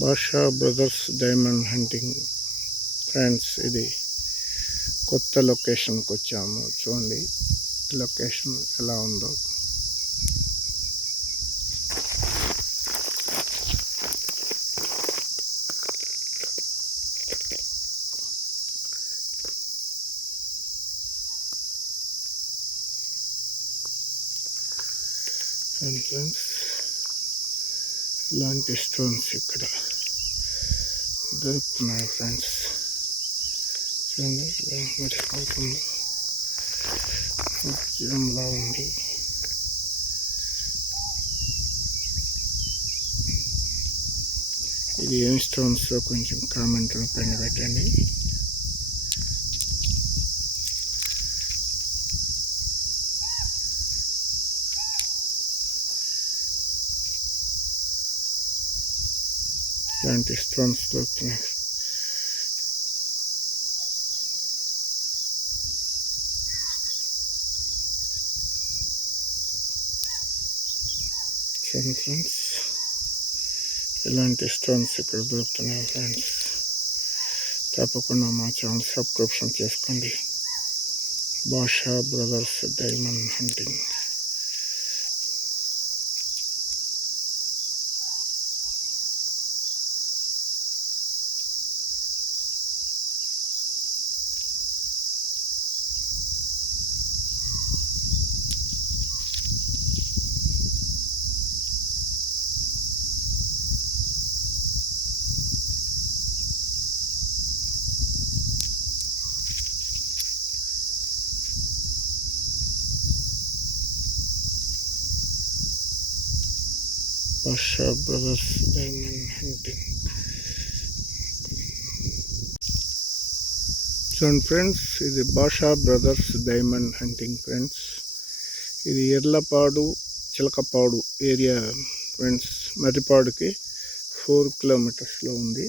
భాషా brothers diamond hunting friends, ఇది కొత్త లొకేషన్కి వచ్చాము. చూడండి లొకేషన్ ఎలా ఉందో. ఫ్రెండ్స్, ఇలాంటి స్టోన్స్ ఇక్కడ దొరుకుతున్నాయి ఫ్రెండ్స్. చూడండి మరి అవుతుందో ఉద్యమంలా ఉంది. ఇది ఏం స్టోన్స్ కొంచెం కామెంట్ పైన పెట్టండి. ఇలాంటి స్టోన్స్ దొరుకుతున్నాయి. చూడండి ఫ్రెండ్స్, ఇలాంటి స్టోన్స్ ఇక్కడ దొరుకుతున్నాయి ఫ్రెండ్స్. తప్పకుండా మా ఛానల్ సబ్స్క్రిప్షన్ చేసుకోండి. భాషా బ్రదర్స్ డైమండ్ హంటింగ్. భాషా బ్రదర్స్ డైమండ్ హంటింగ్. చూడండి ఫ్రెండ్స్, ఇది భాషా బ్రదర్స్ డైమండ్ హంటింగ్ ఫ్రెండ్స్. ఇది ఎర్లపాడు చిలకపాడు ఏరియా ఫ్రెండ్స్. మర్రిపాడుకి 4 కిలోమీటర్స్లో ఉంది.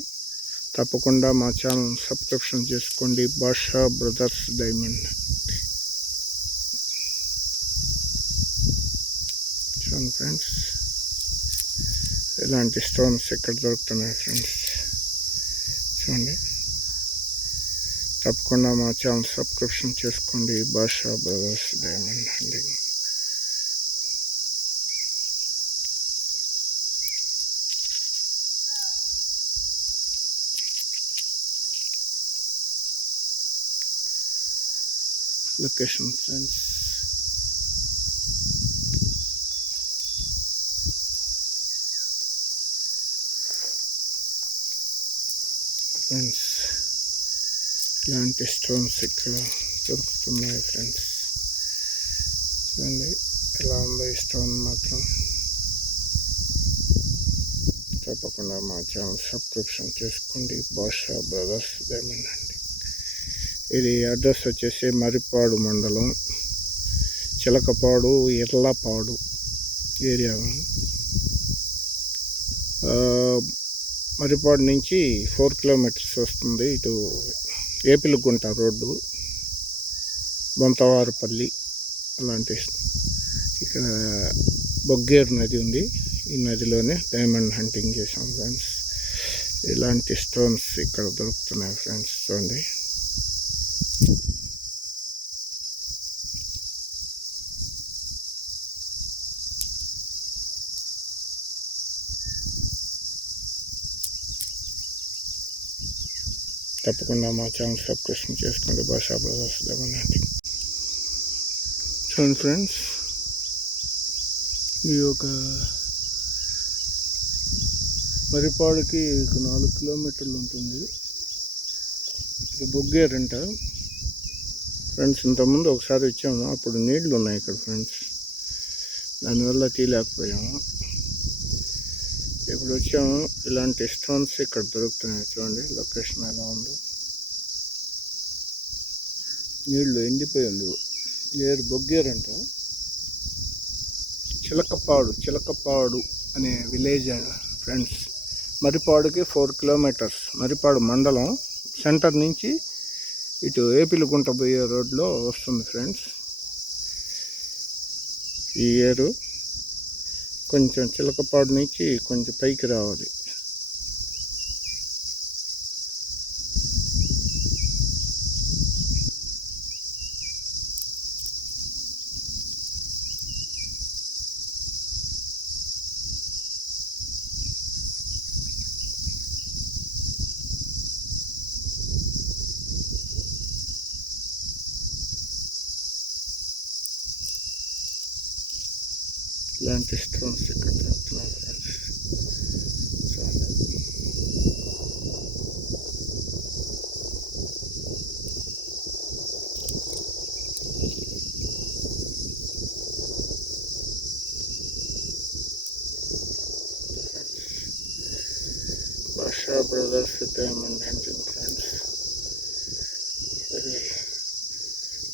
తప్పకుండా మా ఛానల్ సబ్స్క్రిప్షన్ చేసుకోండి. భాషా బ్రదర్స్ డైమండ్. చూడండి ఫ్రెండ్స్, ఇలాంటి స్టోన్స్ ఇక్కడ దొరుకుతున్నాయి ఫ్రెండ్స్. చూడండి, తప్పకుండా మా ఛానల్ సబ్స్క్రిప్షన్ చేసుకోండి. భాషా brothers diamond hunting. Location friends. Friends, ఇలాంటి స్టోన్స్ ఇక్కడ దొరుకుతున్నాయి ఫ్రెండ్స్. చూడండి ఎలా ఉందో ఈ స్టోన్ మాత్రం. తప్పకుండా మా ఛానల్ సబ్స్క్రిప్షన్ చేసుకోండి. భాషా బ్రదర్స్ డైమండ్ హంటింగ్. ఇది అడ్రస్ వచ్చేసి మర్రిపాడు మండలం, చిలకపాడు ఎర్లపాడు ఏరియా. మర్రిపాడు నుంచి 4 కిలోమీటర్స్ వస్తుంది. ఇటు ఏపిలిగుంట రోడ్డు, బొంతవారిపల్లి అలాంటి. ఇక్కడ బొగ్గేరు నది ఉంది. ఈ నదిలోనే డైమండ్ హంటింగ్ చేసాం ఫ్రెండ్స్. ఇలాంటి స్టోన్స్ ఇక్కడ దొరుకుతున్నాయి ఫ్రెండ్స్. చూడండి, తప్పకుండా మా ఛానల్ సబ్స్క్రిప్షన్ చేసుకోండి. భాషా బ్రదర్స్ డైమండ్ హంటింగ్. చూడండి ఫ్రెండ్స్, ఇది ఒక మర్రిపాడుకి 4 కిలోమీటర్లు ఉంటుంది. ఇది బొగ్గేరంట ఫ్రెండ్స్. ఇంతకుముందు ఒకసారి వచ్చాము, అప్పుడు నీళ్లు ఉన్నాయి ఇక్కడ ఫ్రెండ్స్. దానివల్ల తీయలేకపోయాము. ఇప్పుడు వచ్చాము. ఇలాంటి స్టోన్స్ ఇక్కడ దొరుకుతున్నాయి. చూడండి లొకేషన్ ఎలా ఉందో. నీళ్లు ఎండిపోయి ఉంది. ఏరు బొగ్గేరంట. చిలకపాడు అనే విలేజ్ ఫ్రెండ్స్. మర్రిపాడుకి 4 కిలోమీటర్స్. మర్రిపాడు మండలం సెంటర్ నుంచి ఇటు ఏపిలిగుంట పోయే రోడ్లో వస్తుంది ఫ్రెండ్స్. ఈ ఏరు కొంచెం చిలకపాడు నుంచి కొంచెం పైకి రావాలి. ఇలాంటి స్టోన్స్ ఇక్కడ దొరుకుతున్నాయి ఫ్రెండ్స్. చూడండి. భాషా బ్రదర్స్ డైమండ్ హంటింగ్ ఫ్రెండ్స్. ఇది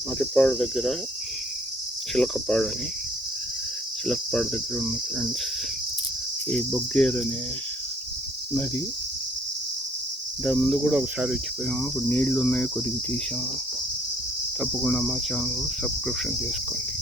మరిపాడు దగ్గర చిలకపాడు దగ్గర ఉన్న ఫ్రెండ్స్. ఈ బొగ్గేరు అనే నది, దాని ముందు కూడా ఒకసారి వచ్చిపోయాము. ఇప్పుడు నీళ్లు ఉన్నాయి, కొద్దిగా తీసాము. తప్పకుండా మా ఛానల్ సబ్స్క్రిప్షన్ చేసుకోండి.